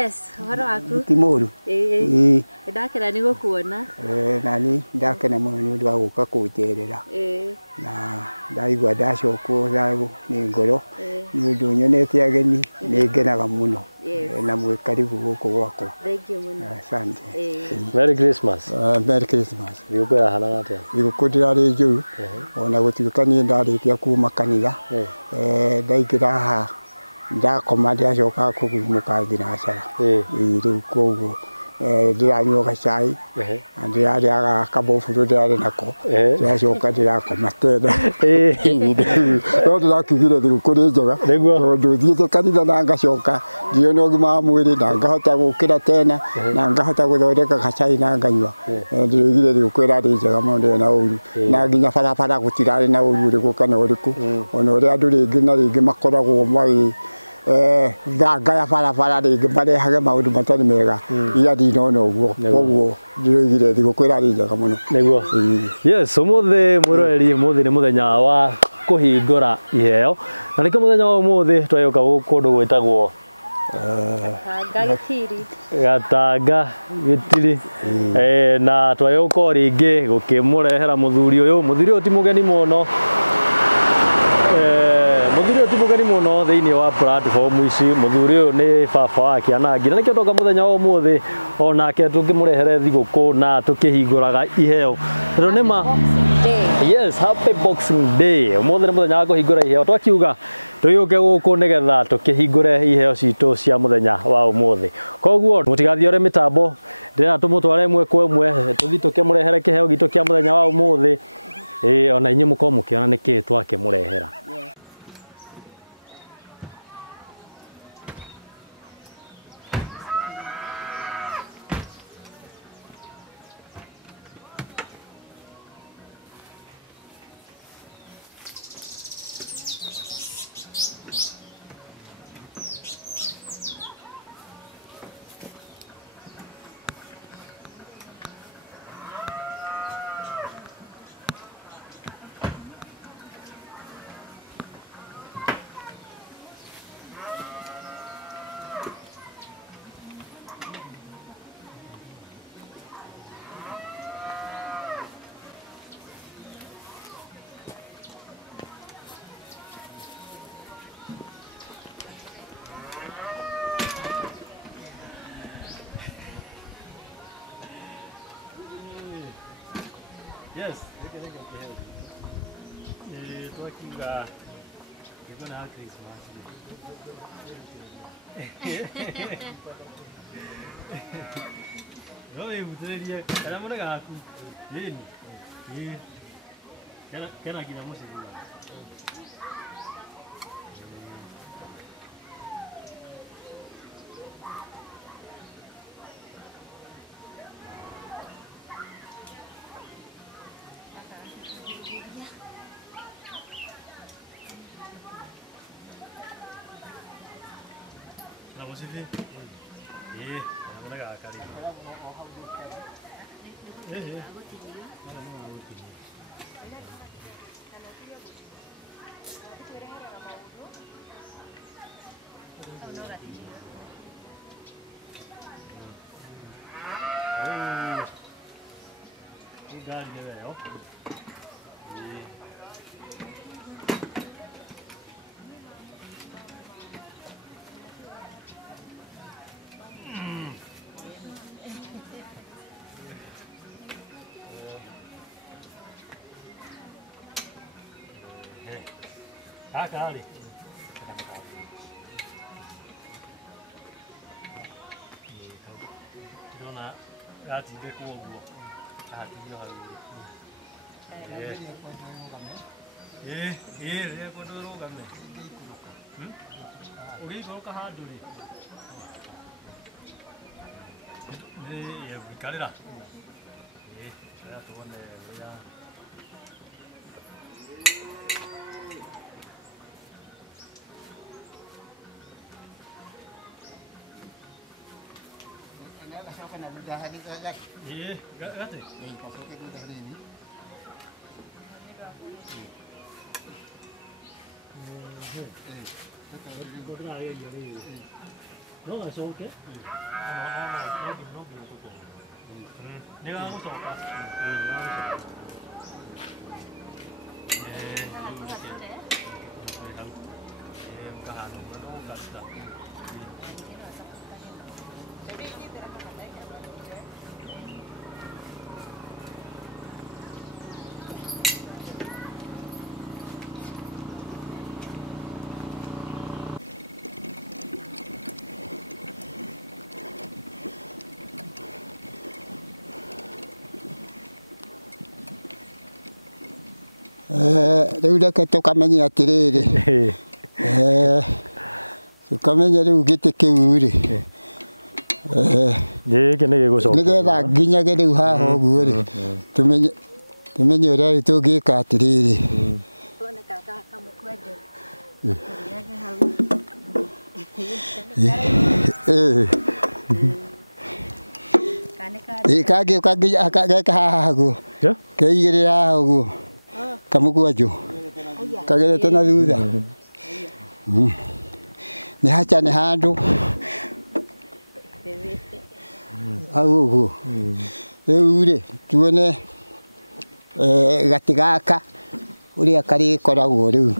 Yes, horo waku. Timuru. Ndakena ni gukuona. Nani ndakena muno ni undu wa guka kunjerera. Na ndaigua ndacokwo thayu ni ngoro. Ni undu nyonete ageni ni ngenaga muno. Na mwe karibu guku gwakwa. Thank you muno. Asante. Merry Christmas. Merry Christmas. Thigũkũ hana atia? Thigũkũ ndirarĩ njũru. Ona gũtuĩka niĩ ndarĩkia kuma kanitha. Ndaingĩra haha ndakoma ndacoka kũgumũka thinacara. Rĩu koguo ndĩranyua gacai na ndĩrarĩaga kaboburũ ndĩrarĩ nako ndacoka ndĩrakoma tena. No ndĩrakiugire thigũkũ nĩ njega tondũ thiĩte kanitha na ngacoka ndiona ũgima wa mwĩrĩ na ngahota gũkĩra tena na ngahota gũthondeka gacai na nganyua. Ndĩroigire thigũkũ ĩrarĩ njega mũno ndĩrĩ na ũru na nginya barabara gũtirarĩ na ũru ũrĩkũ kana ũrĩkũ. Ona ũrĩa andũ rĩngĩ na rĩngĩ makoragwo magĩ thanga ya barabara rĩngĩ marehage maũndũ matarĩ mega iria ndinona ũguo. Koguo ndĩroigire thigũkũ ĩrarĩ njega mũno. Nĩguo. Yes, ũmũthĩ mwĩroreri ũmũthĩ nĩ mũthenya wa kũhingũra iheo na nĩkĩo mũthenya wa ũmũthĩ twagĩũka gũkũ kũndũ gwĩtagwo Gatanga Gĩtiri na twagĩũka rĩngĩ gũkĩmũrehera mũthuri ũyũ ti mũgeni mũno. Mũthuri ti mũgeni mũno thĩinĩ wa platform ici. Mũthuri ũyũ nĩ baba wa Kĩanangi na nĩkĩo twoka mũthenya wa ũmũthĩ onake tũkĩmũrehere thigũkũ na tũkĩhingũraga iheo tondũ nĩma yes, happy Boxing Day. Ũmũthĩ nĩ mũthenya wa kũhingũra iheo twakiuga tũgĩũke gũkũ nĩgetha tũkĩhingũre iheo citũ cia mũthenya wa ũmũthĩ. Koguo mũtigathiore mĩtambo ndĩrenda tũmũtware ĩmwe kwa ĩmwe tũthiĩ tũkĩmũrehere kĩheo gitũ kĩa mũthenya wa ũmũthĩ. Ona inyuĩ mũkorwo mũkĩona nĩkĩ twakĩmũrehera. Yes, twakiuga nĩtwona Christmas. No wĩhutĩrĩrie kanyamũ nĩ gaku. Kena nginya mũciĩ. Kali. Dona gati de kuoguo. Ati yo haru. Kodoro gamne. Uri roka haduri. Bikarira. Ya tuone ya. Gati. No gacoke. Nĩ gagũcoka. Rĩu reke tũkamenya atĩrĩrĩ, tũkamenya rĩu gĩtĩ kĩu rĩ, Gĩkĩ nĩ gĩgũcoka. nĩgetha nginyage rĩu haha ũguo rĩ, tũmenye ũrĩa rĩ tũngĩka atĩrĩrĩ. Tuone kaka kamũkwenjo. Ũrĩage hau. Kangĩũka geka haha ũguo, keigĩrĩra haha ũguo, kamũkwenjo kagerete na thutha. Nĩ haca nĩ handũ hau ũguo. Rĩu rĩ tuone gatĩ gaka ũrĩa karĩkoragwo rĩu.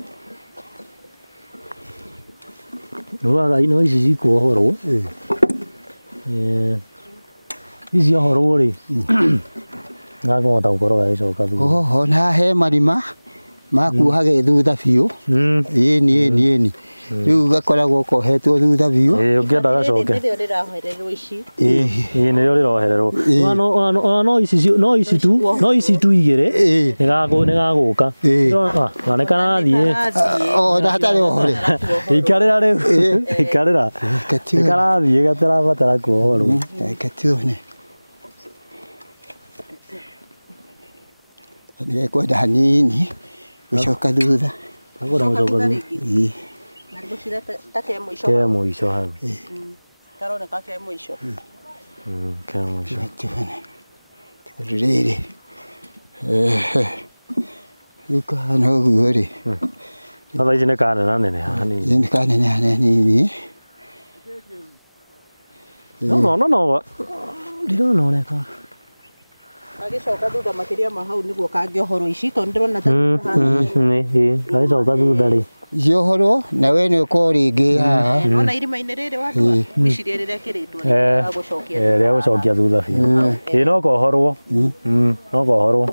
No ici cikuohorwo. Ici ciohorwo rĩ, gakũhota gũkorwo gagĩcoka thutha. Oho na he marima makuohaga thutha biũ. Ĩni rĩu gakoragwo kohetwo thutha biũ. Ũngĩenda gacoke. Nĩrĩo rĩrahererwo ici. Nĩrĩo rĩrohererwo. No ici tu igĩrĩ nĩ gagũka. Na nĩ karathiĩ. Na hatarĩ ohore. Ikarĩra rĩu. Ikarĩra. Nĩ karathiĩ gatarabatara kuohorwo. Gatione. Nĩ gekwenda hanini gũcoka thutha. Gũcoka thutha. Ke mũico hau. Karoneka ke mũico. Ke mũico. Rĩrĩ. Rĩu kahana ũguo rĩ. Tha ici nĩ kanena nene hanini. Nĩ kanene hanini. No. Ndirona ũrĩa ka. Agĩcoka thutha makĩria ma hau nĩguo kangĩohorwo ici tondũ ndĩrona ta gagĩcoka thutha rĩ. Ciohorwo na we nĩ ũkorwo rĩngĩ haha. ona irima-inĩ rĩrĩ watua gwĩciria rĩrĩa kĩrĩtwo rĩa gũcokia thutha biũ. No kohorwo. No kohorwo.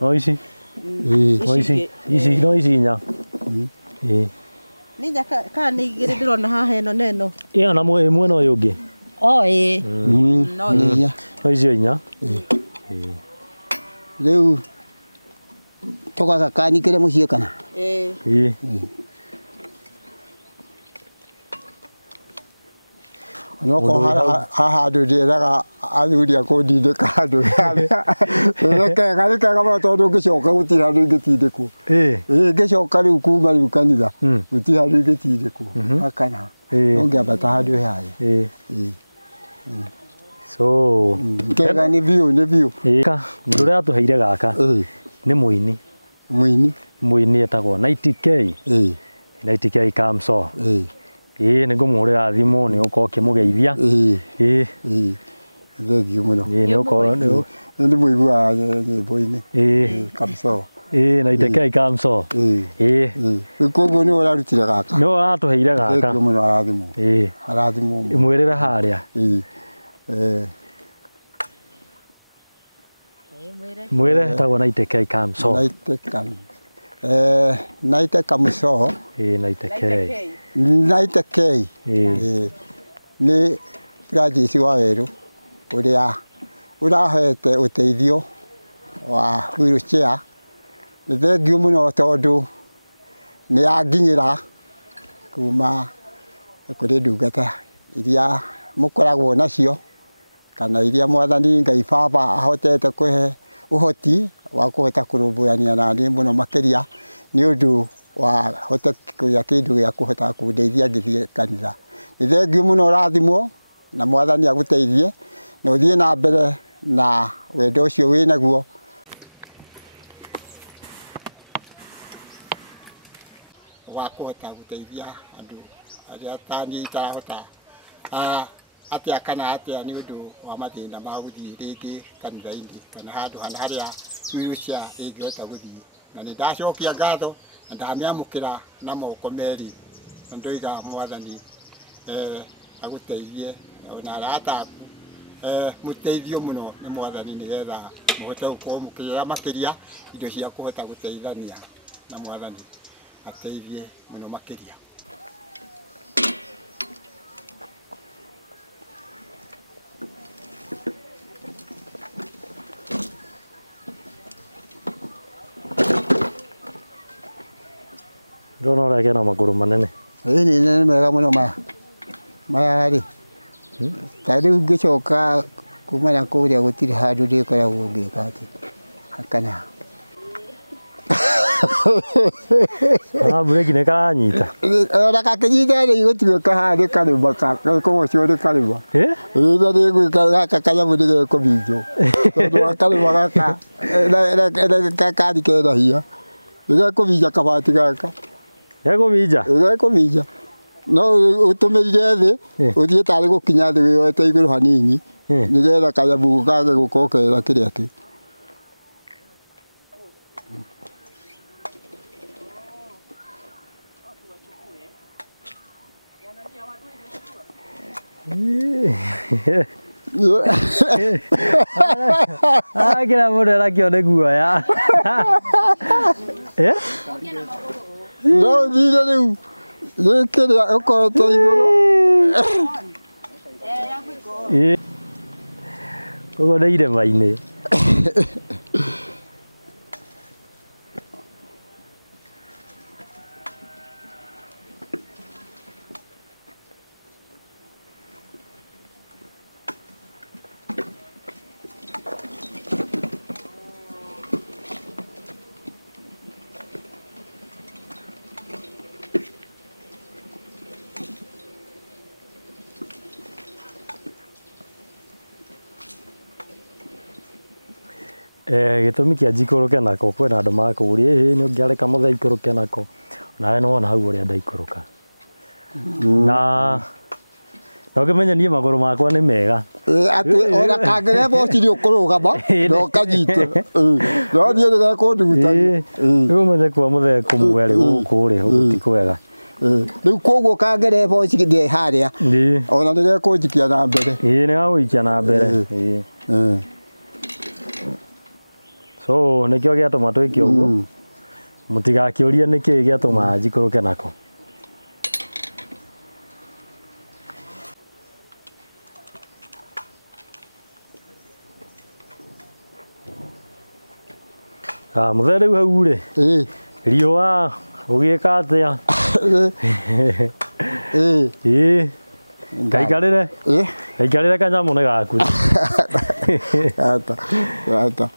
No ici. No ici inya. Nĩ kana nĩ igĩrĩ ndĩrona haha ĩno na ĩno. Ĩyo na mwena ũyũ ũngĩ. No icio inya. Rĩu tũgagakanikĩre mũciĩ kana? Noko haha andũ ndĩendaga athuri a kũndindĩka handũ kega nĩ kega mũno tondũ ngĩcoka gũtirĩ handũ ingĩtindĩkwo. Ngĩcoka rĩu kuma rĩu kanitha gũtirĩ handũ ingĩtindĩkwo hakana no ngĩambata handũ harĩa. So kega nĩ biũ mũndũ ũrĩa atũheire gaka nĩ mũini. Mũini etagwo 90K. 90K Kamso. Nĩ ngũmũhũrĩra thimũ nĩ ũkorwo ũkĩmũgeithia. Thengiũ mũno. Nĩ ũkorwo nĩ mũiguaga nyĩmbo-inĩ Kamso. 90K Kamso. Koguo nĩ ũrarutire gaka. Nĩ ũratũheire gaka. Thengiũ mũno arathimwo. Arathimwo mũno. Mwĩrĩre harĩa. Mwĩre etagwo 90K Kamso. 90 Kamso. 90K. 90K. Nĩ Francis Waweru ũrĩa ũrahete ũteithio wa wheelchair. Nĩ thengiũ mũno tondũ nĩ yanginyĩra kuma kũrĩ ndungata iria mũkoragwo nacio kana iria Mwathani Ngai Baba ahotete kũhe ũhoti wa kũhota kũrũmbũyania na niĩ mũno makĩria nĩ ũndũ wa hote kũgĩa kĩndũ gĩa kũhota kũndeithia ngĩthiĩ kanitha. Nĩ thengiũ mũno ũrathimwo na Mwathani agũteithie na ũthiĩ na mbere na wendo ũcio wĩ naguo. Wa kũhota gũteithia andũ arĩa ta niĩ itarahota atia kana atia ni undu wa mathina ma guthii ringi kanitha-ini kana handu hana haria yucia ingihota guthii na ni ndacokia ngatho na ndamiamukira na moko meri ndoiga mwathani aguteithie ona arata aku muteithio muno ni mwathani ni getha muhote gukorwo mukigĩa makiria indo cia kuhota guteithania na mwathani ateithie muno makiria. Ndona ũrĩa kena magũrũ manene. Ĩĩ nĩ nene mega mũno maya rĩ. Ta rĩu ngĩcoka kuma na kũrĩa gũtirĩ handũ ndĩkoragwo ngĩka atĩ kana bureki nĩ karanyita. Ona gakĩnyita rĩ gũtuĩka haha nĩ karĩma kũgocio nĩ karĩma. Ĩĩ na nĩ gwĩka gaka kanyamũ nĩ gekũminjwo tondũ karĩma gaka kari kena hinya nĩ gekũminja kabati gaka. Gekũminja? Gekũminja. No ũtũmĩrire thĩ ũthiĩ tarĩ gũkinya thĩ wĩyoete igũrũ hanini nĩgetha kanyamũ kage gũkorwo kega kĩrĩa kĩu. Kila mũndũ arakĩona guoya. No thire rĩu gĩkĩrĩa ũkoretwo igũrũ. Ũguo nĩ irĩma-inĩ. Gĩtũmi kĩa njikũrũke nako kwĩna andũ makũria nĩ ũngĩareka mũthee ikũrũke nako nawe nĩwona hau ũrĩa ndaikũrũka na no ngĩmenya niĩ magũrũ makwa nĩ mega atĩ ona kangĩreba ũtirĩ ũkũrũgama no kanyite no niĩ nĩ gekũndigutania rĩu ũmenye kwa mũthee kũmwe rĩ gũkũ rĩ ũguo ti kwega rĩu koguo kangĩreba ũcigithie harĩa ona nĩ gekũnjikia na mbere nĩ gagũikia na mbere so nĩkĩo gĩatũma twĩke ũguo mũtigakĩũrie nĩkĩĩ gĩatũma njikũrũke nako. Mũthee rĩu hau rĩ riũa ũgĩka atĩa? Ngaikarĩre kanyamũ nĩ gaku. Gata.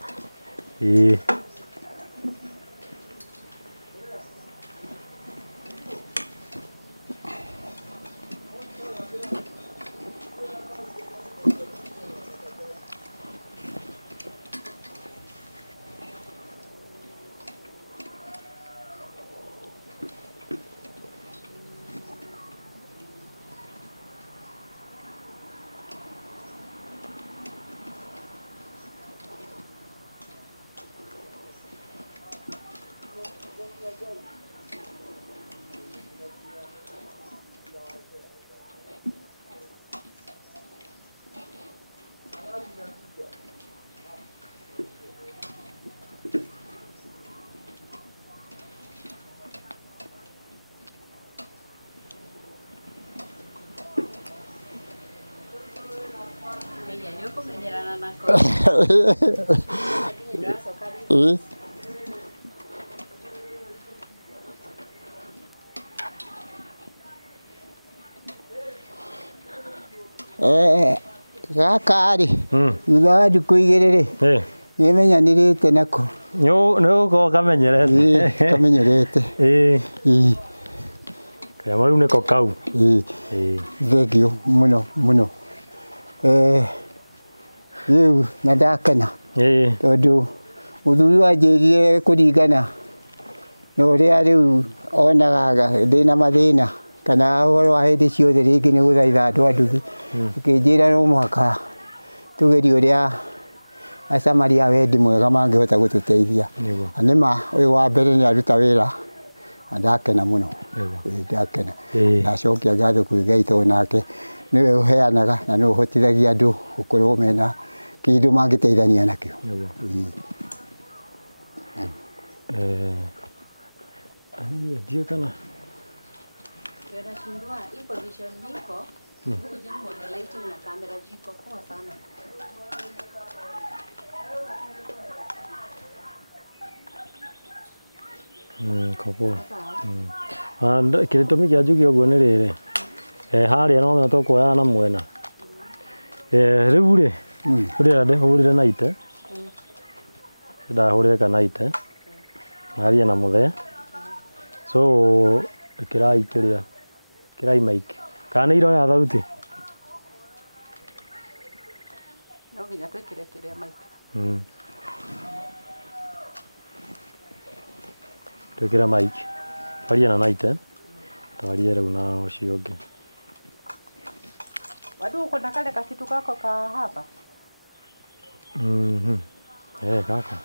Gaka rĩ thutha wa ndukũ igĩrĩ rĩ nĩmenyanĩrĩte nako. Nĩũgũkorwo kamenyerete. Kamenyerete. Kanyamũ rĩu nĩko kau. Thengiũ mũno mũno. Rĩu na ndakena tondũ mũthuri wanjĩrire kũringana na ũrĩa rĩu onaga ndĩna mathĩna kana ũhoro wa hĩndĩ ciothe rĩngĩ nĩ gũthaitha andũ a nduthi ũkĩnjĩra no mũhaka tugerie ũrĩa acamaria wendi mwega mangĩhota gũtũteithia nĩ ma ũyũ wa mbere nĩ aruta wĩra ndakena mũno ndakena ndacokia ngatho kwĩ Ngai tondũ nake nĩwe ũheanaga na nĩwe ũhotithagia andũ gũkorwo mena kĩndũ mangĩteithania nakĩo. Ndio kana Yanashindwa hii position niko huku jamu na lighting na kamera jiko poa sana. Kopo. Kĩrĩtũmi kĩa njuge ũguo nĩ rĩrĩ. Harĩa no mena tũkuoya na mwena. Rĩu rĩ. Ũrĩa ndĩhũrire na ite. Ndahũrire kana ite. Ngaria na mũthee. So kirai mic. Kana iroya thauti. No nginya twĩkĩre kĩrĩa mic. Twĩkĩre mic. Waria na naite. Twarie rĩu na ũcio ũngĩ. Wadu uko na kale kakitu kako ka hapa? Kaka.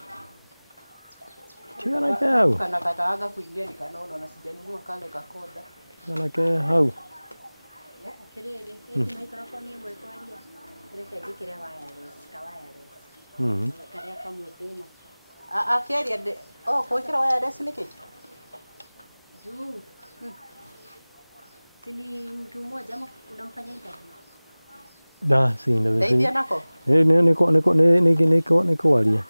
Tiga na kau. Kana kataaga kuingia nikanono na sijanunua kale kakoda. Tiga na ke hau. Microphone ĩmwe kwaria. Reke njĩkĩre wireless, ka wireless. Karĩa kamwe ndĩna. Akĩaria gwĩkĩra wireless nĩkĩ? Juu. Sini mtu mmoja ama unamfanya interview? Da, si ndio. Ndeithia nako. Niko waria.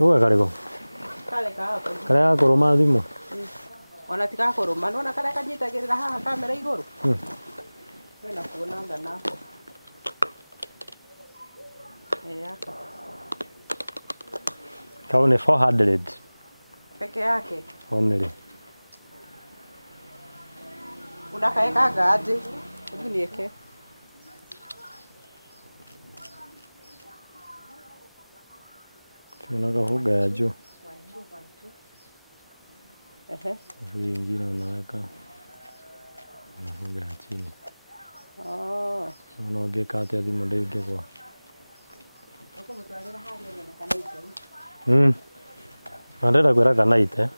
Uwe karego. Kale ka hapa. Kare koroma thimu. Ona tika koroma, nona kale kanyitagĩrĩra haha kamera igũrũ. Wena kuonanga nako. Yako. Kau ni 400 Peke yake. only. Unakaeka gaje? Hebu niweke. Tunakafuga ya juu. Hii ingine unaweka unafuga ya chini. Unaongeka hata thimu ndĩngĩgwa. Ndĩrenda kwĩra kana ite.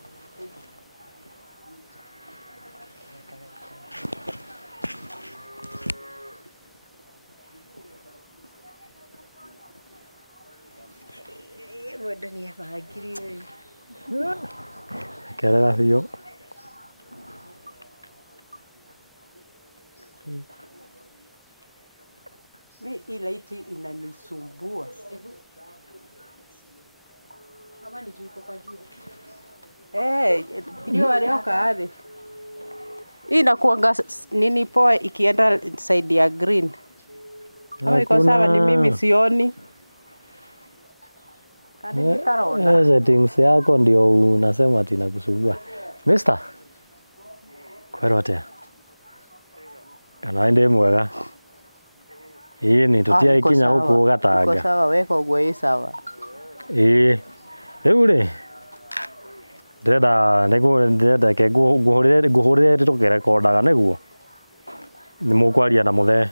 Mũndũ nĩ abangire. Kerera biũ. hii laiti inanisumbua. Kama ni juu kwa juu. Ndio walioka hadi. Hii inakuanga nini poa ikienda side ya green. Kama iko sawa ni mimi sioni. Settings yako ndio unasema ati inakusumbua. Mister. Kwero atia. Kana ende mwega. Hii ni tutia ikinya huku gatanga. Iko sawa weka ugo hii sawa. Rĩu ndĩrenda ke ngũhũrĩre tũkĩrekondaga nĩguo nĩ mũkwaria na mũthee.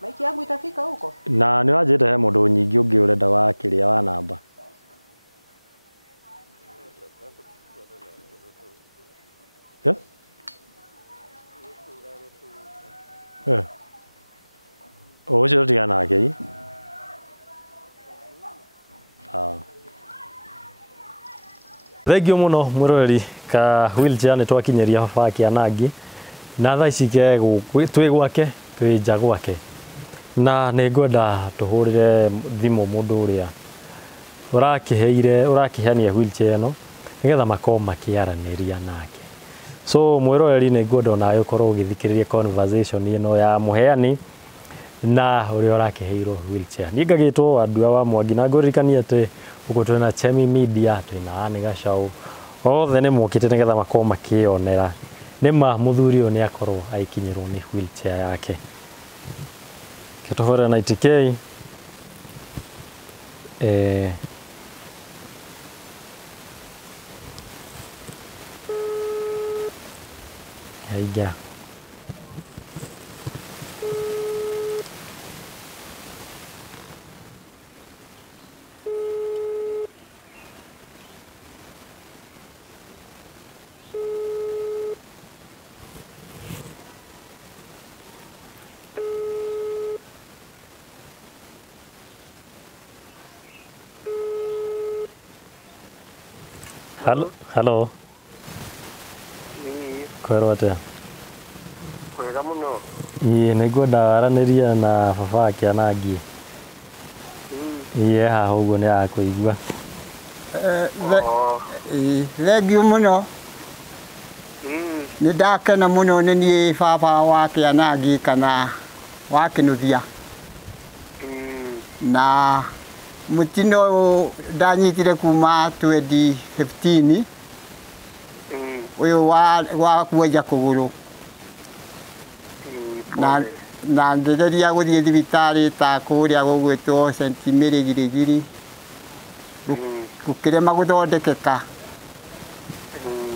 Maiki yangu itafika huko? Na nĩ wanjĩte he mũndũ nyingĩ ũngĩ ũrenda wa kĩrĩa wa namba. Ũcio tigana nake ii. Thengio muno mwiroreri ka wheelchair ni twakinyeria baba Kĩanangi na thaa ici twĩ gwake twĩ nja gwake na nĩ ngwenda tũhũrĩre thimũ mũndũ ũrĩa ũrakĩheania wheelchair ĩno nĩgetha makorwo makĩaranĩria nake. So mwiroreri nĩ ngwenda onawe ũkorwo ũgĩthikĩrĩria conversation ĩno ya mũheani na ũrĩa ũrakĩheirwo wheelchair. Niĩ ngagĩtwo Wandua wa Mwangi na ngũririkania atĩ gũkũ twĩna Chemi Media, twĩna Anne Gacaũ, othe nĩ mokĩte nĩgetha makorwo makĩonera nĩma mũthuri ũyũ nĩ akorwo agĩkinyĩrwo nĩ wheelchair yake. Ketofore 90k. Haiga. Hello. Kwero atia? Kwega muno. Nĩngwenda aranĩria na baba Kĩanangi. Haha ũguo nĩ akũigua. Thengiũ mũno. Nĩ ndakena mũno nĩ niĩ baba wa Kĩanangi kana wa Kĩnuthia. Na mutino ndanyitire kuma 2015 uyu wa kuoja kuguru na ngereria guthie thibitari ta kuria gugwitwo St Mary Girigiri gukirema guthondekeka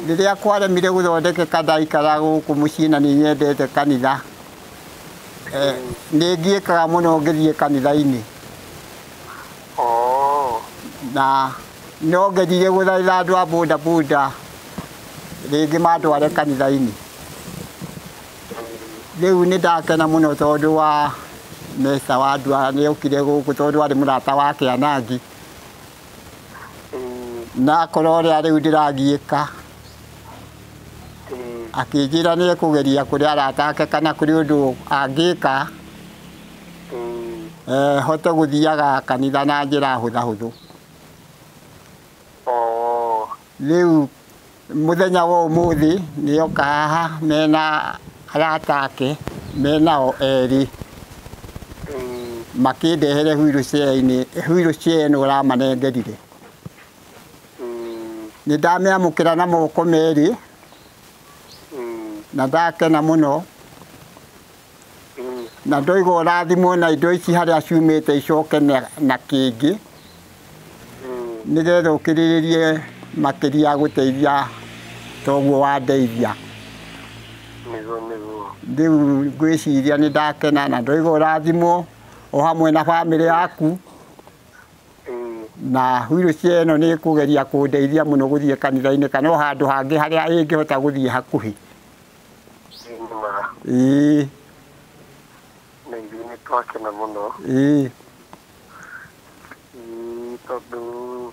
riria kwaremire guthondekeka ndaikara guku mucii na ni nyendete kanitha ni ngiikaga muno ngithie kanitha-ini na no ngethire guthaitha andu a boda boda ringi mandware kanitha-ini riu ni ndakena muno tondu wa mesa wa andu ni ukire guku tondu ari murata wa Kĩanangi na kororia riu ndiragiika akinjira ni kugeria kuri arata ake kana kuri undu angika hote guthiaga kanitha na njira huthahuthu riu muthenya wa umuthi nioka haha mena arata ake menao eri makindehere wheelchair ĩno ũramanengerire nĩ ndamĩamũkĩra na moko merĩ na ndakena mũno na ndoiga ũrathimwo na indo ici harĩa ciumĩte icoke na kĩngĩ nĩgetha ũkĩrĩrĩrie makĩria gũteithia toguo wandeithia rĩu ngwĩciria nĩ ndakena na ndoiga ũrathimwo o hamwe na bamĩrĩ yaku na wheelchair ĩno nĩ ĩkũgeria kũndeithia mũno gũthiĩ kanitha-inĩ kana o handũ hangĩ harĩa ĩngĩhota gũthiĩ hakuhĩ nĩ twakena mũno tondu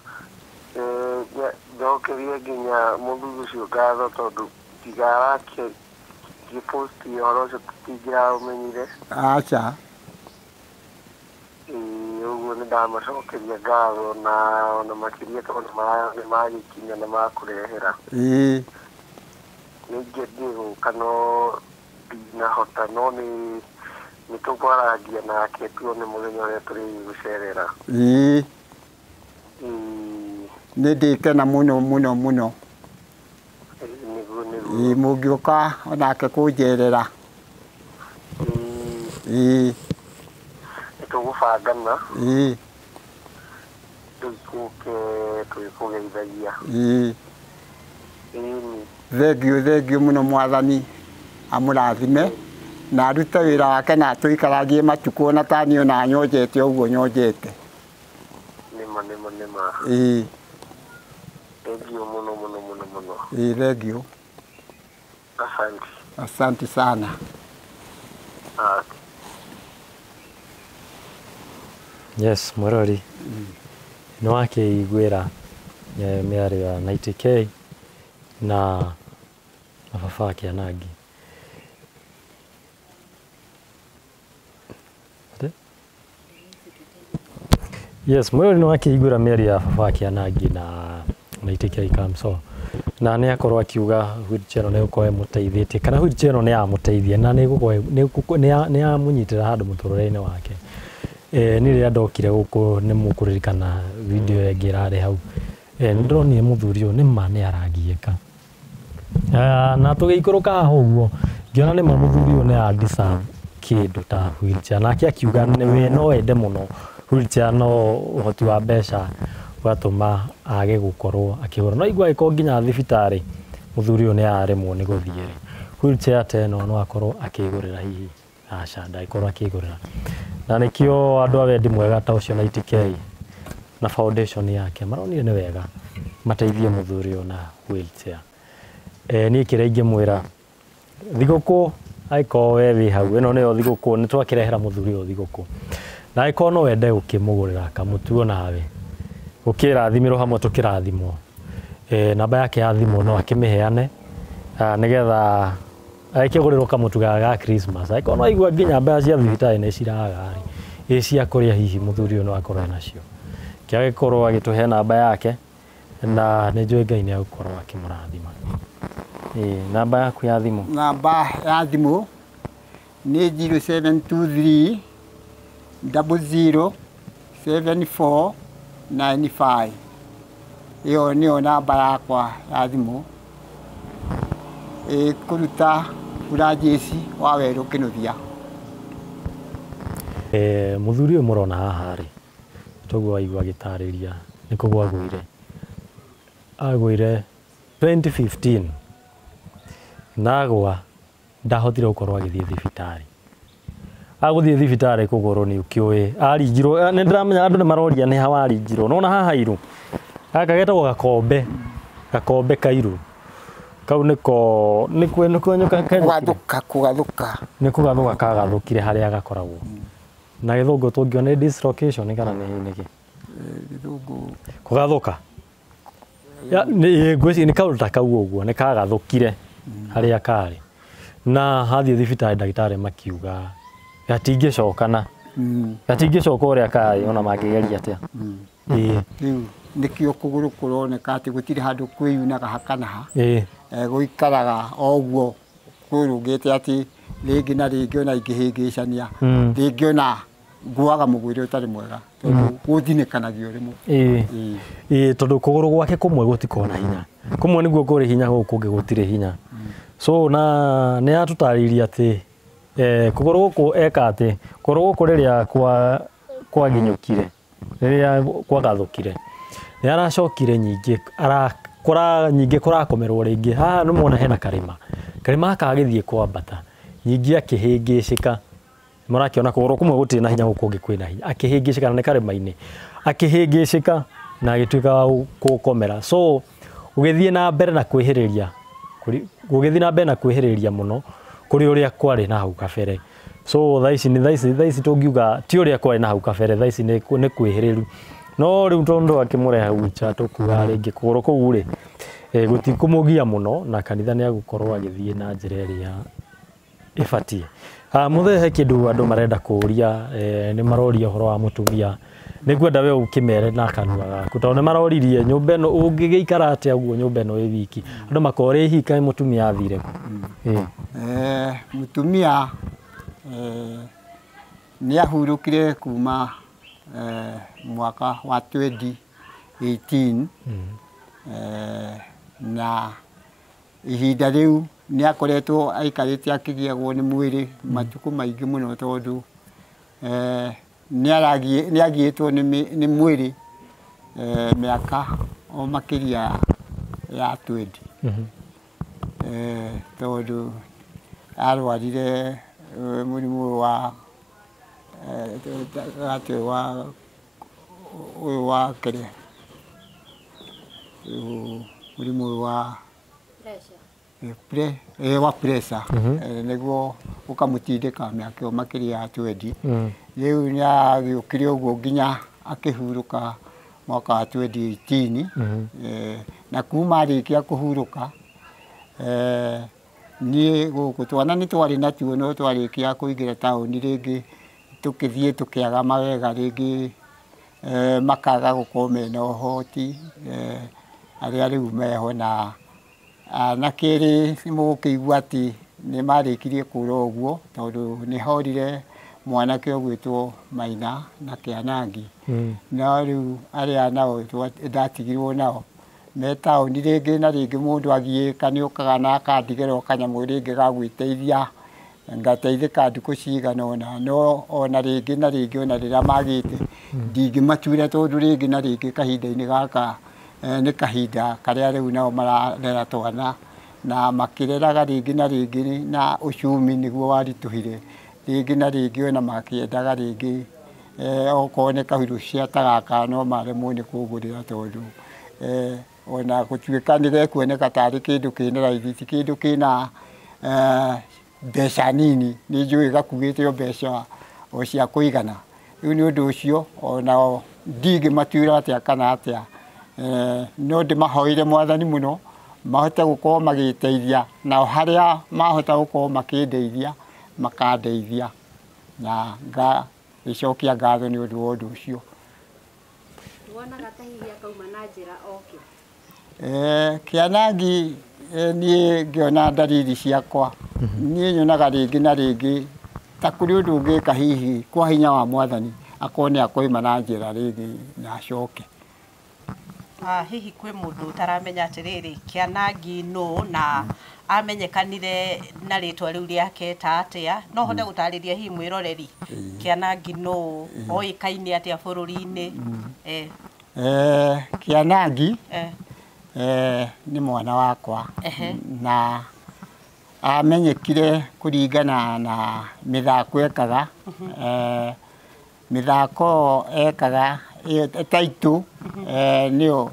njokerie nginya mũthuri ũcio ngatho tondu tiga wake gĩposti ũhoro ũcio tũtingĩraũmenyire aca ũguo nĩ ndamacokeria ngatho na ona makĩria tondu nĩ magĩkinya na makũrehera ningĩ ngĩgũka no ndinahota no nĩ tũkwarangia nake tuone mũthenya ũrĩa tũrĩgũcerera nĩ ndĩkena mũno mũno mũno mũngĩũka onake kũnjerera nĩ tũgũbangana tũikũke tũgĩkũgeithagia thengiũ mũno mwathani amũrathime na arute wĩra wake na tũikaragie matukũ ona tani ona nyonjete ũguo nyonjete nĩma thengiũ mũno mũno mũno mũno thengiũ asante sana Yes, Murori. Nĩ wakĩiguĩra mĩario ya 90k na baba Kĩanangi. Yes, Murori nĩ wakĩiguĩra mĩario ya baba Kĩanangi na 90k Kamso. Na nĩ akorwo akiuga wheelchair ĩno nĩ gũkorwo ĩmũteithĩtie kana wheelchair ĩno nĩ yamũteithia na nĩ yamũnyitĩra handũ mũtũrĩre-inĩ wake. Nĩ rĩrĩa ndokire gũkũ nĩ mũkũririkana video ĩngĩ ĩrarĩ hau nĩ ndĩronire mũthuri ũyũ nĩ ma nĩ aragiĩka na tũgĩikũrũka haha ũguo ngĩona nĩ ma mũthuri ũyũ nĩ a deserve kindu ta wheelchair nake akiuga we no ende muno wheelchair no uhoti wa mbeca watuma age gukorwo akigura no igwa iko nginya thibitari muthuri uyu ni aremwo ni guthie wheelchair teno no akorwo akigurira hihi aca ndaikorwo akigurira na nikio andu a wendi mwega ta ucio na ITK na foundation yake maronire ni wega mateithie muthuri uyu na wheelchair ni kire ingimwira thiguku aiko we wi hau ino niyo thiguku ni twakirehera muthuri uyu thiguku na aiko no wende ukimugurira kamutuo nawe ukirathimiro hamwe tukirathimwo namba yake ya thimu no akimiheane nigetha aikigurirwo kamutu ga Christmas aiko no igwa nginya mbaya cia thibitari ni ciragari cia kuria hihi muthuri uyu no akorwo nacio kiage korwo agituhe namba yake na ni njui Ngai ni agukorwo akimurathima namba yaku ya thimu namba ya thimu ni 0723 00 74 95 iyo niyo namba yakwa ya thimu kuruta urajeci wa Weru Kinuthia muthuri uyu murona haha ri toguo aigua gitariria ni kugwa agwire 2015 nagwa ndahotire gukorwo agithie thibitari aguthie thibitari kugoro ni ukiwe aringirwo ni ndiramenya andu ni maroria ni hawa aringirwo nona haha iru aka getagwo gakombe kairu kau niko nyoka kugathuka ni kugathuka kagathukire haria gakoragwo na githungu tungiona dislocation kana ni niki githungu kugathuka ya ni gweci ni kauta kau uguo ni kagathukire haria kari na hathie thibitari ndagitari makiuga gatingicokana gatingicoka uria kari ona mangigeria atia nikio kuguru kuroneka ati gutiri handu kwiyunaga hakanaha guikaraga oguo kurugite ati ringi na ringi ona ingihingicania ringi ona nguaga mugwire utari mwega guthinekanagio rimwe tondu kuguru gwake kumwe gutikona hinya kumwe niguo kuri hinya guku gutire hinya so na ni atutariria ati kuguru guku eka ati kuguru guku riria kwa ginyukire riria kwa gathukire ni aracokire nyingi arakora nyingi kurakomerwo ringi haha no mona hena karima kagithie kwambata nyingi akihingicika murakiona kuguru kumwe gutire na hinya guku kwina hinya akihingicika na karima-ini akihingicika na agituika gukomera so ugithie na mbere na kwihiriria muno kuri uria kwari na hau kabere so thaici tungiuga ti uria kwari na hau kabere thaici ni kwihiriru no riu tondu akimureha ucha tukuga ringi kuguru kuu ri gutikumugia muno na kanitha ni agukorwo agithie na njira iria ibatie muthehe kindu andu marenda kuria ni maroria horo wa mutumia nigwenda we ukimere na kanua gaku tondu ni maroririe nyumba ino ungigeikara atia uguo nyumba ino ĩ wiki andu makore hika mutumia athire mutumia ni ahurukire kuma mwaka wa 2018 na ihinda riu ni akoretwo aikarite akigiagwo ni mwiri matuku maingi muno tondu ni agietwo ni mwiri miaka o makiria ya 20 tondu arwarire murimu wa kere murimu wa pressure niguo ukamutindika miaka makiria ya 20 riu ni agiukire uguo nginya akihuruka mwaka wa 2018 na kuma arikia kuhuruka ni guku twana ni twari na tuo no twarikia kuingira tauni ringi tukithie tukiaga mawega ringi makaga gukome na uhoti aria riu meho na kiri mugukigua ati ni marikirie kura uguo tondu ni horire mwanake ogwitwo Maina na Kianangi na riu aria nao ndatigirwo nao me tauni ringi na ringi mundu agiika ni ukaga na akandigera kanyamu ringi ga gwiteithia ngateithĩka ndukũ cigana ũna, no ona rĩngĩ na rĩngĩ ona rĩrĩa magĩte ndingĩmatuĩra tondũ rĩngĩ na rĩngĩ kahinda-inĩ gaka nĩ kahinda karĩa rĩu nao mararera twana na makĩreraga rĩngĩ na rĩngĩ na ũcumi nĩguo waritũhire rĩngĩ na rĩngĩ ona makĩendaga rĩngĩ okorwo nĩ kahiũ cia ta gaka no maremwo nĩ kũgũrĩra tondũ ona gũtuĩka nĩ gekuoneka tarĩ kĩndũ kĩna raithi ti kĩndũ kĩna mbeca nini, nĩ njũĩ gakuĩte o mbeca o cia kũigana. Rĩu nĩ ũndũ ũcio ona ndingĩmatuĩra atĩa kana atĩa, no ndĩmahoire Mwathani mũno mahote gũkorwo magĩteithia nao harĩa mahota gũkorwo makĩndeithia makandeithia na ngagĩcokia ngatho nĩ ũndũ wa ũndũ ũcio. Wonaga ta hihi akauma na njĩra oke? Kĩanangi niĩ ngĩona ndariri ciakwa niĩ nyonaga rĩngĩ na rĩngĩ ta kũrĩ ũndũ ũngĩka hihi kwa hinya wa Mwathani akorwo nĩ akoima na njĩra rĩngĩ na acoke. Hihi kwĩ mũndũ utaramenya atĩrĩrĩ Kĩanangi nũ na amenyekanire na rĩtwa rĩu rĩake ta atĩa, no hote gũtarĩria hihi mwĩroreri Kĩanangi nũ, oĩkaine atĩa bũrũri-inĩ? Kĩanangi nĩ mwana wakwa na amenyekire kũringana na mĩthako ekaga, mĩthako ekaga taitũ nĩyo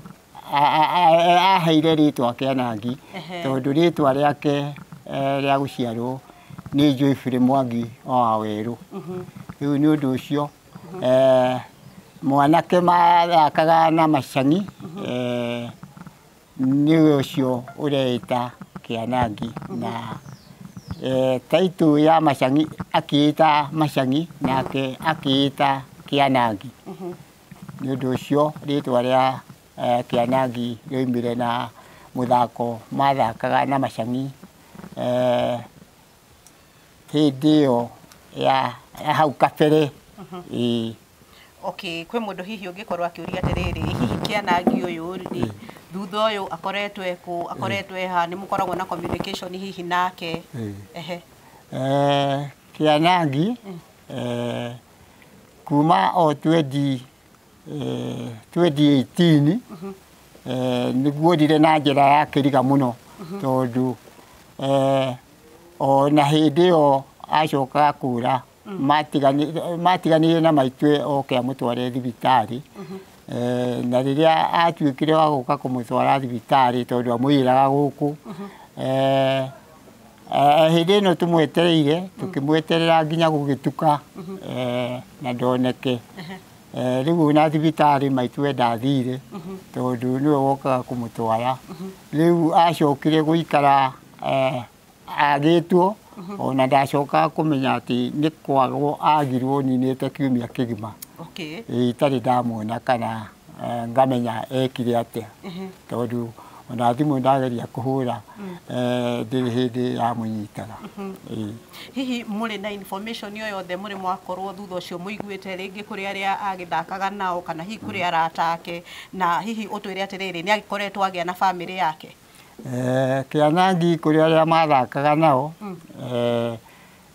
aheire rĩtwa Kĩanangi tondũ rĩtwa rĩake rĩa gũciarwo nĩ Joyfrey Mwangi wa Wawerũ. Rĩu nĩ ũndũ ũcio mwanake mathakaga na macang'i nĩ ũcio ũreĩta Kĩanangi na taitũ ya macang'i akĩĩta macang'i nake akĩĩta Kĩanangi. Nĩ ũndũ ũcio rĩtwa rĩa Kĩanangi rĩoimire na mũthako mathakaga na macang'i hĩndĩ ĩyo ya hau kabere. Okay, kwĩ mũndũ hihi ũngĩkorwo akĩũria atĩrĩrĩ hihi Kĩanangi ũyũ rĩ thutha ũyũ akoretwo ekũ, akoretwo eha, nĩ mũkoragwo na communication hihi nake? Kĩanangi kuma o 2018 nĩguo ndire na njĩra ya kĩriga mũno tondũ ona hĩndĩ ĩyo acokaga kũra matiganire na maitũ oke amũtware thibitarĩ, na rĩrĩa atuĩkire wa gũka kũmũtwara thibitarĩ tondũ amũĩraga gũkũ hĩndĩ ĩno tũmwetereire tũkĩmweterera nginya gũgĩtuka na ndoneke. Rĩu na thibitarĩ maitũ ndathire tondũ nĩwe wokaga kũmũtwara. Rĩu acokire gũikara agĩtwo ona ndacokaga kũmenya atĩ nĩ kwagwo agirwo ninĩte kiumia kĩgima itarĩ ndamwona kana ngamenya ekire atĩa tondũ ona thimũ ndageria kũhũra ndĩrĩ hĩndĩ yamũnyitaga. Hihi mũrĩ na information o yothe mũrĩ mwakorwo thutha ũcio mũiguĩte rĩngĩ kũrĩ arĩa agĩthakaga nao kana hihi kũrĩ arata ake, na hihi ũtwĩre atĩrĩrĩ nĩ agĩkoretwo agĩa na bamĩrĩ yake? Kĩanangi kũrĩ arĩa mathakaga nao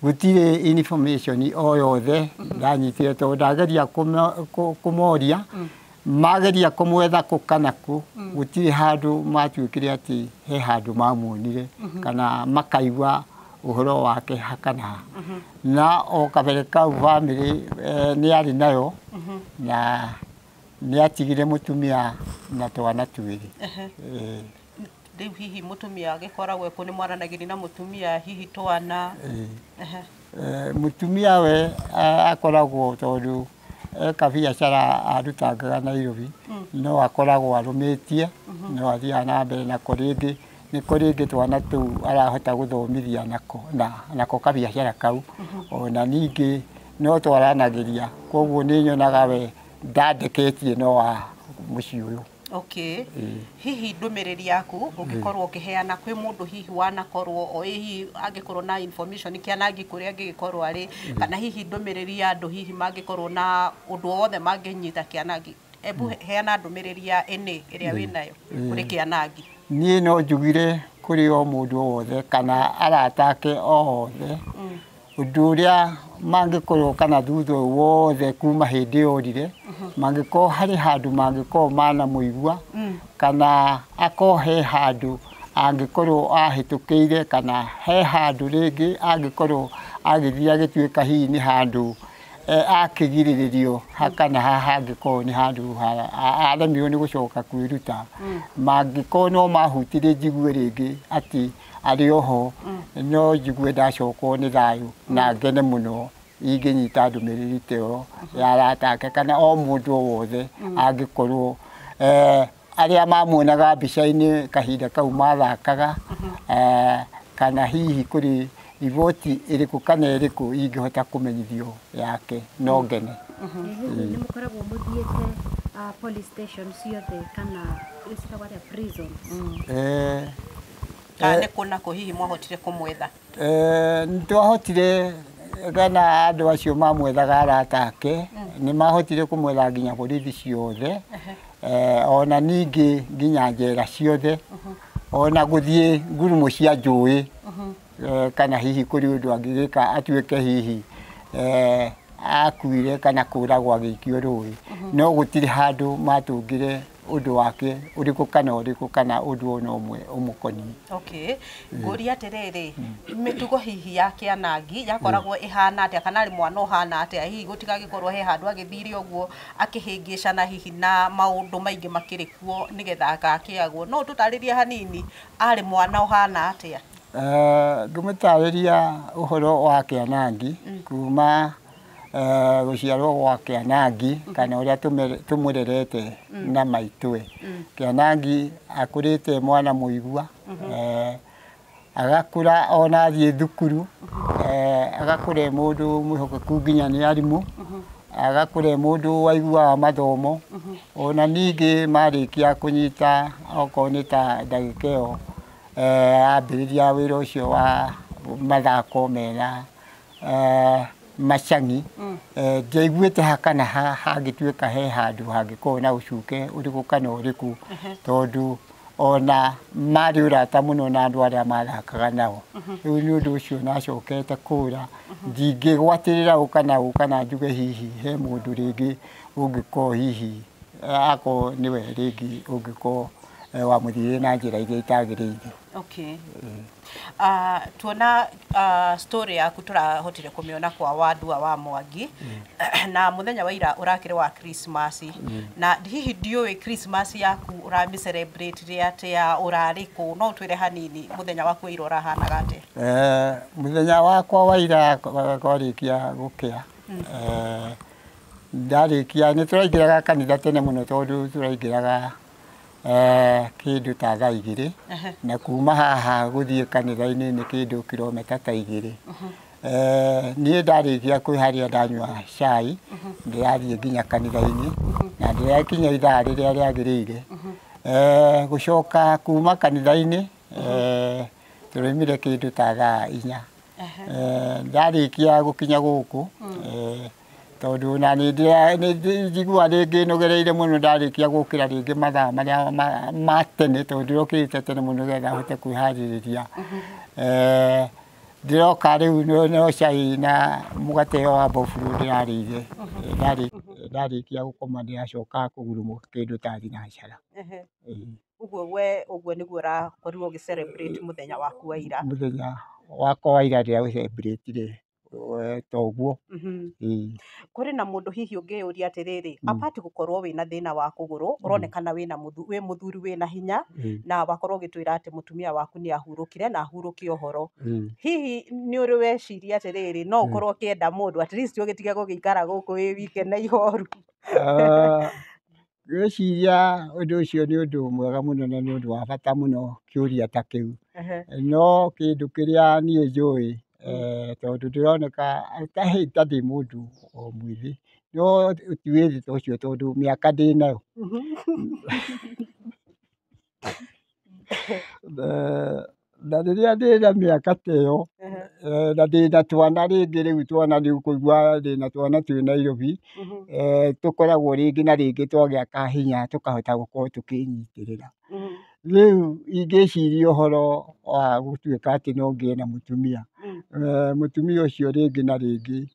gũtirĩ information o yothe ndanyitire tondũ ndageria kũmoria mageria kũmwetha kũ kana kũ gũtirĩ handũ matuĩkire atĩ he handũ mamuonire kana makaigua ũhoro wake hakana. Na o kabere kau bamĩrĩ nĩ arĩ nayo na nĩ atigire mũtumia na twana twĩrĩ. Rĩu hihi mũtumia agĩkoragwo ekũ, nĩ mwaranagĩria na mũtumia hihi twana? Mũtumia we akoragwo tondũ eka biacara arutangaga Nairobi no akoragwo arũmĩtie no athiaga na mbere nako rĩngĩ nĩ kũrĩ rĩngĩ twana tũu arahota gũthomithia nako kabiacara kau ona ningĩ no twaranagĩria, koguo nĩ nyonaga we ndandeketie no wa mũciĩ ũyũ. Hihi ndũmĩrĩri yaku ũngĩkorwo ũkĩheana kwĩ mũndũ hihi wanakorwo o hihi angĩkorwo na information Kĩanangi kũrĩa angĩkorwo arĩ kana hihi ndũmĩrĩri ya andũ hihi mangĩkorwo na ũndũ wothe mangĩnyita Kĩanangi, ebu heana ndũmĩrĩri ya ene ĩrĩa wĩnayo kũrĩ Kĩanangi. Niĩ no njugire kũrĩ o mũndũ wothe kana arata ake othe Undu uria mangikorwo kana thutha wothe kuma hindi yorire mangikorwo hari handu mangikorwo mana muigua kana akorwo he handu angikorwo ahitukiire kana he handu ringi angikorwo agithia agituika hihi ni handu akigiriririo hakana hangikorwo ni handu aremirwo ni gucoka kwiruta mangikorwo no mahutire njigue ringi ati ari oho no njigue ndacokwo ni thayu na ngene muno inginyita ndumiriri teo ya arata kana o mundu wothe angikorwo aria mamuonaga mbica-ini kahinda kau mathakaga kana hihi kuri riboti iriku kana iriku ingihota kumenyithio yake no ngene. Ni mukoragwo muthiete police station ciothe kana icitagwo prisons? Kana kuna ko hihi mwahotire kumwetha? Nitwahotire kana andu acio mamwethaga arata ake ni mahotire kumwetha nginya borithi ciothe ona ningi nginya njera ciothe ona guthie ngurumo cia njui kana hihi kuri undu angigika atuike hihi akuire kana kuragwo agikio rui no gutire handu matungire undu wake uriku kana undu ona umwe umukoni. Okay, nguri atiriri mitugo hihi yake anangi yakoragwo ihana atia kana ari mwana uhana atia hihi gutigagikorwo he handu agithire uguo akihingicana hihi na maundu maingi makirikuo nigetha akakiagwo no tutaririe hanini ari mwana uhana atia? Ngumutariria uhoro wake anangi kuma guciarwo gwa Kĩanangi kana uria tumurerete na maitwe. Kĩanangi akurite mwana muigua agakura ona athie thukuru agakura mundu mwihokeku nginya ni arimu agakura mundu waigua mathomo ona ningi marikia kunyita oko ni ta ndagikeo ambiriria wira ucio wa mathako mena machangi njaiguite hakana hangituika he handu hangikorwo na ucuke uriku kana uriku tondu ona mari urata muno na andu aria mathakaga nao riu ni undu ucio nacokete kura ndingigwatirira ukana njuge hihi he mundu ringi ungikorwo hihi ako niwe ringi ungikorwo wa muthire na njira iria itagirire. Okay. Tuona story yaku turahotire kumiona kwa Wadua wa Mwangi na muthenya wa ira urakire wa Christmas na hihi ndiwe Christmas yaku urami celebrate ria atia urariku no twire hanini muthenya waku ira urahanaga atia? Muthenya wakwa wa ira kwarikia gukia ndarikia ni turaingiraga kanitha tene muno tondu turaingiraga kindu ta thaa 2 na kuma haha guthie kanitha-ini ni kindu kilomita ta 2 ni ndarikia kwiharia ndanywa cai ndirathie nginya kanitha-ini na ndirakinya ithaa riria riagirire gucoka kuma kanitha-ini turimire kindu ta thaa 4 ndarikia gukinya guku tondu na ni njigua ringi nogereire muno ndarikia gukira ringi mathaa maria matene tondu rokirite tene muno getha hote kwihaririria ndiroka riu no cai na mugate wa bofuru ndirarire ndarikia gukoma ndiracoka kugurumuka kindu ta thinacara. Uguo niguo urakorirwo gi celebrate muthenya waku wa ira? Muthenya wakwa wa ira ndia celebrate toguo. Kuri na mundu hihi ungiyuria atiriri apart gukorwo wina thina wa kuguru uronekana wina muthuri wina hinya na wakorwo gitwira ati mutumia waku ni ahurukire na ahuruki ohoro hihi ni uri weciria atiriri no ukorwo kienda mundu at least ugitige gugikara guku wi wike na ihoru? Gwiciria undu ucio ni undu mwega muno na ni undu wa bata muno kiuria ta kiu no kindu kiria nie njui tondu ndironeka ta ndi mundu o mwithi no tiwithi ucio tondu miaka ndinayo na riria ndina miaka teyo na ndina twana ringi riu twana riu kuigua ndina twana twi Nairobi tukoragwo ringi na ringi twagiaka hinya tukahota gukorwo tukinyitirira riu ingiciria uhoro wa gutuika ati no ngie na mutumia mutumia ucio ringi na ringi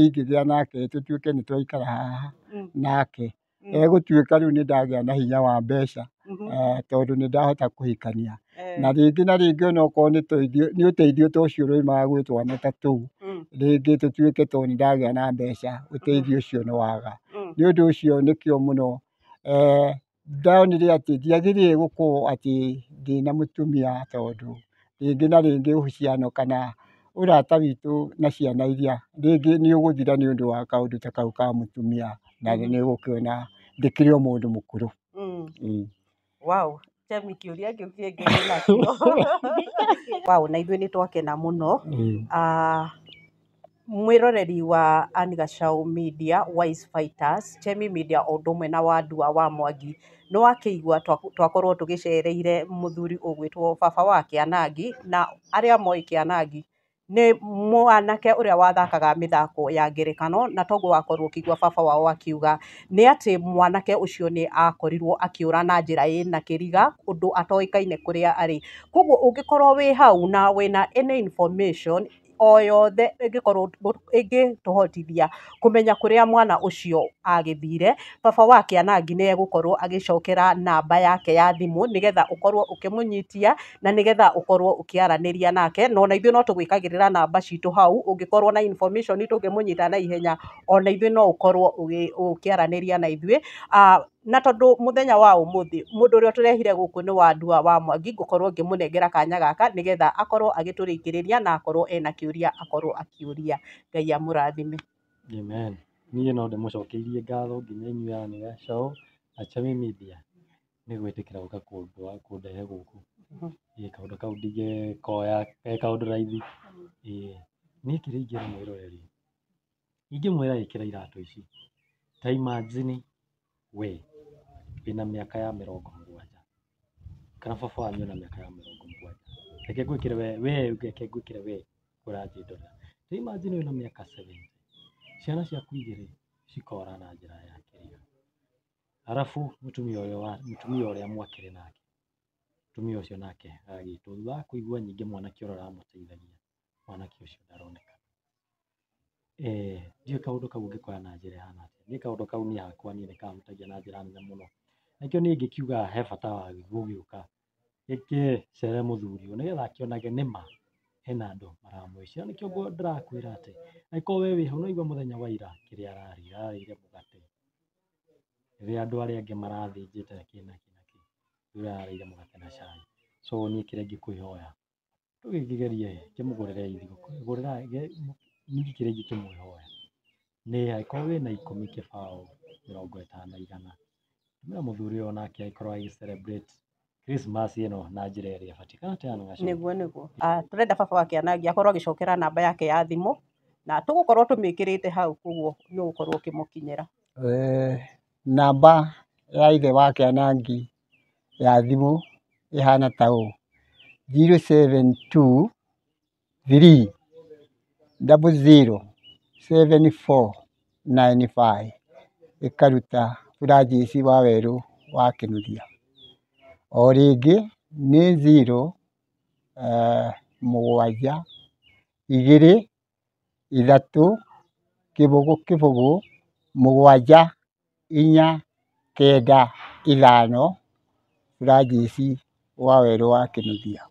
ingĩgĩa nake tũtuĩke nĩ twaikara haha nake egũtuĩka rĩu nĩ ndagĩa na hinya wa mbeca tondũ nĩ ndahota kũhikania na rĩngĩ onokorwo nĩ ũteithio ta ũcio ũroimaga gwĩ twana ta tũu rĩngĩ tũtuĩke tondũ nĩ ndagĩa na mbeca ũteithio ũcio nĩ waga nĩ ũndũ ũcio nĩkĩo mũno ndonire atĩ ndiagĩrĩire gũkorwo atĩ ndĩna mũtumia tondũ rĩngĩ na rĩngĩ ũhuciano kana ũrata witũ na ciana iria rĩngĩ nĩ ũgũthira nĩ ũndũ wa kaũndũ ta kau ka mũtumia na nĩ ũgũkĩona ndĩkĩrĩ o mũndũ mũkũrũ. Wow, Chemi kĩũria kĩu kĩngĩ nakĩo. Wow, na ithuĩ nĩ twakena mũno. Mwĩroreri wa Anne Gacaũ Media, Wise Fighters, Chemi Media o ũndũ ũmwe na Wandua wa Mwangi nĩ wakĩigua twakorwo tũgĩcereire mũthuri ũgwĩtwo baba wa Kĩanangi, na arĩa moĩ Kĩanangi nĩ mwanake ũrĩa wathakaga mĩthako ya ngerekano, na toguo wakorwo ũkĩigua baba wao akiuga nĩ atĩ mwanake ũcio nĩ akorirwo akĩũra na njĩra ĩna kĩriga, ũndũ atoĩkaine kũrĩa arĩ. Koguo ũngĩkorwo wĩ hau na wĩna any information o yothe ĩngĩtũhotithia kũmenya kũrĩa mwana ũcio agĩthire, baba wa Kĩanangi nĩ egũkorwo agĩcokera namba yake ya thimũ nĩgetha ũkorwo ũkĩmũnyitia na nĩgetha ũkorwo ũkĩaranĩria nake, no na ithuĩ no tũgwĩkagĩrĩra namba citũ hau, ũngĩkorwo na information tũngĩmũnyita na ihenya, ona ithuĩ no ũkorwo ũkĩaranĩria na ithuĩ. Na tondũ mũthenya wa ũmũthĩ mũndũ ũrĩa tũrehire gũkũ nĩ Wandua wa Mwangi, ngũkorwo ngĩmũnengera kanya gaka nĩgetha akorwo agĩtũrĩkĩrĩria na akorwo ena kĩũria akorwo akĩũria. Ngai amũrathime. Amen. Niĩ no ndĩmũcokeirie ngatho nginya inyuĩ Anne Gacaũ na Chemi Media nĩ gwĩtĩkĩra gũka kũndehe gũkũ. Kaũndũ kau ndingĩkoya kaũndũ raithi. Niĩ kĩrĩa ingĩra mwĩroreri, ingĩmwĩra ĩkĩra iratũ ici, ta imagine we wĩna mĩaka ya 70 kana baba wanyu na mĩaka ya 70, reke ngwĩkĩre we ũranjĩndorera, ta imagine wĩna mĩaka 70, ciana ciaku igĩrĩ cikora na njĩra ya kĩriga, arabu mũtumia ũrĩa mwakĩrĩ nake, mũtumia ũcio nake agagĩtwo thutha wa kũigua nyingĩ mwanake ũrĩa ũramũteithagia, mwanake ũcio ndaroneka. Ndiũĩ kaũndũ kau ũngĩkoya na njĩra ihana atĩa. Niĩ kaũndũ kau niĩ hakwa nĩ kamũtagia na njĩra nene mũno, nakĩo niĩ ingĩkiuga he bata wa gũgĩũka gĩkĩcere mũthuri ũyũ nĩgetha akĩonage nĩma hena andũ maramwĩciria. Nĩkĩo ndĩrakwĩra atĩ angĩkorwo we wĩ hau, nĩwaigua mũthenya wa ira kĩrĩa ararĩire mũgate, rĩrĩa andũ arĩa angĩ marathĩnjĩte kĩna rĩrĩa ararĩire mũgate na cai. So niĩ kĩrĩa ingĩkwĩhoya tũgĩkĩgerie kĩmũgũrĩre ithigũkũ, ningĩ kĩrĩa ingĩkĩmwĩhoya nĩ angĩkorwo wĩna 10 kĩbaũ 50 100, tũmĩra mũthuri ũyũ nake agĩkorwo agĩ celebrate Christmas ĩno na njĩra ĩrĩa ĩbatiĩ, kana atĩa Anne Gacaũ? Nĩguo tũrenda baba wa Kĩanangi akorwo agĩcokera namba yake ya thimũ na tũgũkorwo tũmĩkĩrĩte hau, koguo nĩ ũgũkorwo ũkĩmũkinyĩra. Namba ya ithe wa Kĩanangi ya thimũ ĩhana ta ũũ: 072 3 00 7495, ĩkaruta Francis Wawerũ wa Kĩnuthia. O rĩngĩ nĩ 0 7 2 3 7 7 4 9 5, Francis Wawerũ wa Kĩnuthia.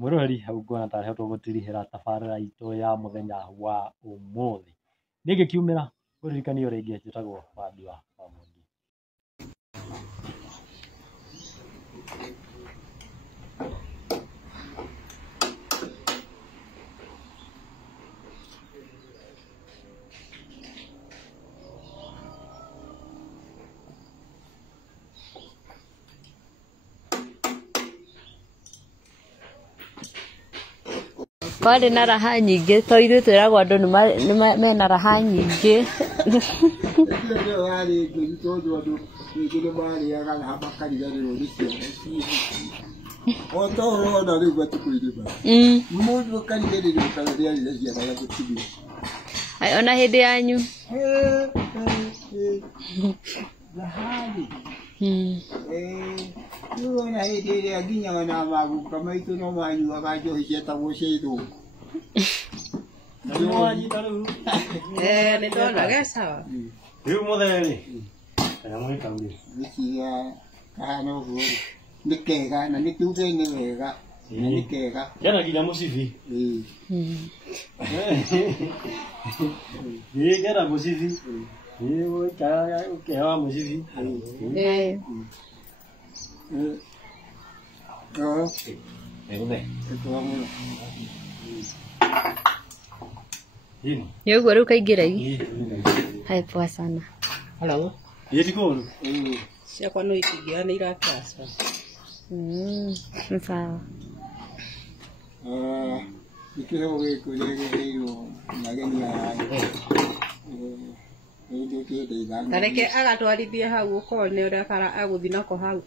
Mwĩroreri hau nguona ta arehotwo gũtirihĩra tabarĩra itũ ya mũthenya wa ũmũthĩ. Niĩ ngĩkiumĩra kũririkania ũrĩa ingĩ njĩtagwo Wandua wa Mwangi. Kwarĩ na raha nyingĩ, to ithuĩ twĩragwo andũ mena raha nyingĩ. Ona hĩndĩ yanyu Nĩwona hĩndĩ ĩrĩa nginya ona maguka maitũ no manyuaga njohi cietagwo cia ithũngũ. Nĩndona ge sawa. Rĩu mũthee-rĩ, kanyamũ gĩkau-rĩ, gĩciga kahana ũguo nĩ kega na nĩ tuge nĩ wega na nĩ kega. kena nginya mũcibi. Kena mũcibi. Ũikaraga ũkĩhewa mũcibi. Nĩ ũguo rĩu kaingĩra igi? Hai poa sana. Hello. Yeti kono? Ciakwa no ikingĩra nĩ irakaca. Nĩ sawa. Ikĩheo gĩkũ gĩgĩrĩirwo na ageni aya. Tareke agatwarithie hau ũkone ũrĩa agũthiĩ nako hau.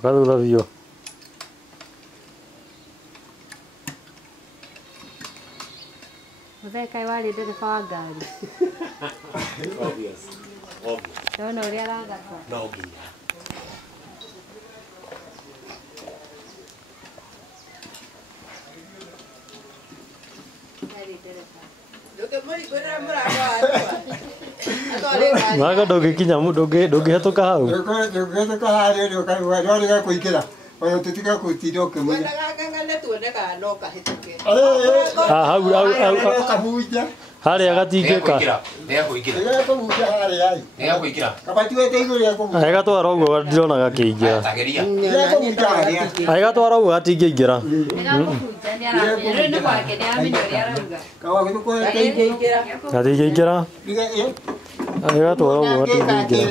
Coka thutha biũ. Mũthee kaĩ warĩ ndereba wa ngari? Obvious. Ndona ũrĩa aragaka. No nginya. Mwaka ndũngĩkinya ndũngĩhetũka hau. Ndũngĩhetũka harĩa nĩ ũkaigua no rĩga kũingĩra. Oyo tũtiga gũtinda ũkĩmũnya. Hau kabunja. harĩa gatingĩka. Agatwara ũguo ndĩrona gakĩingĩra. Agatwara ũguo gatingĩingĩra. Gatingĩingĩra. Agatwara ũguo gatingĩingĩra.